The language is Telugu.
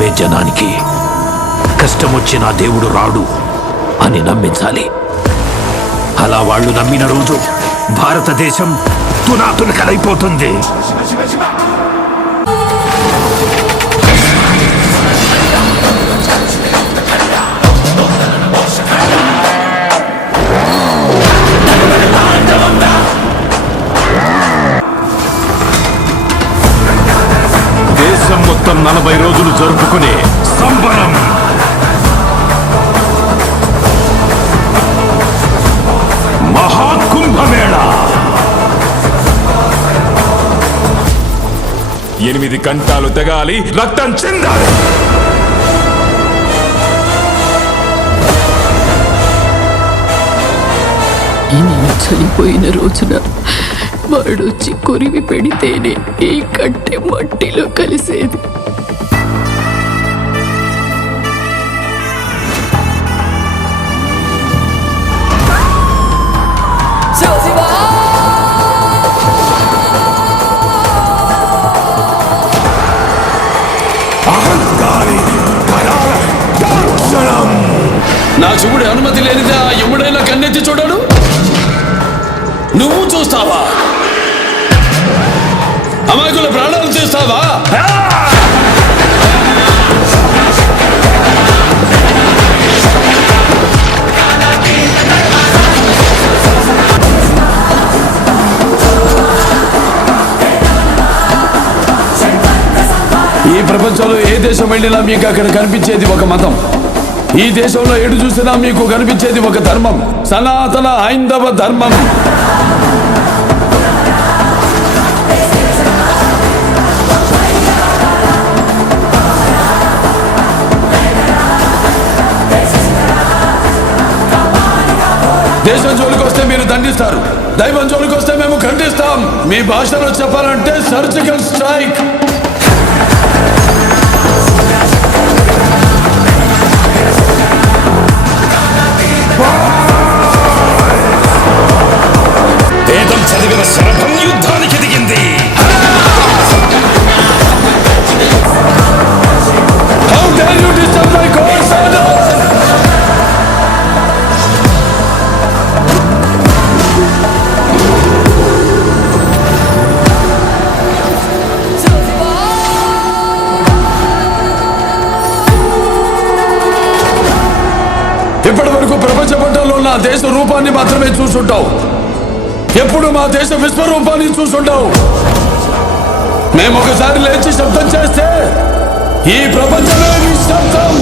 నమ్మే జనానికి కష్టం వచ్చినా దేవుడు రాడు అని నమ్మించాలి. అలా వాళ్ళు నమ్మిన రోజు భారతదేశం తునాతునకలైపోతుంది. దేశం మొత్తం 40 రోజులు జరుపుకునే సంబరం. మహాకుంభమేళ 8 గంటలు తెగాలి, రక్తం చెందాలి. నేను చనిపోయిన రోజున వాడొచ్చి కొరివి పెడితేనే ఈ కట్టె మట్టిలో కలిసేది. నా చూపుడు అనుమతి లేనిదా ఎవడైనా కన్నెత్తి చూడడు. నువ్వు చూస్తావా? అమాయకుల ప్రాణాలు చేస్తావా? ఈ ప్రపంచంలో ఏ దేశం వెళ్ళినా మీకు అక్కడ కనిపించేది ఒక మతం. ఈ దేశంలో ఎటు చూసినా మీకు కనిపించేది ఒక ధర్మం, సనాతన హైందవ ధర్మం. దేశం జోలికి వస్తే మీరు దండిస్తారు, దైవం జోలికి వస్తే మేము ఖండిస్తాం. మీ భాషలో చెప్పాలంటే సర్జికల్ స్ట్రైక్. వేదం చదివిన శరభం యుద్ధానికి దిగింది. How dare you disturb my God's order? ఇప్పటి వరకు ప్రపంచ పటంలో నా దేశ రూపాన్ని మాత్రమే చూసుంటావు. ఎప్పుడు మా దేశ విశ్వరూపాన్ని చూసుంటావు. మేము ఒకసారి లేచి శబ్దం చేస్తే ఈ ప్రపంచమే నిశ్శబ్దం.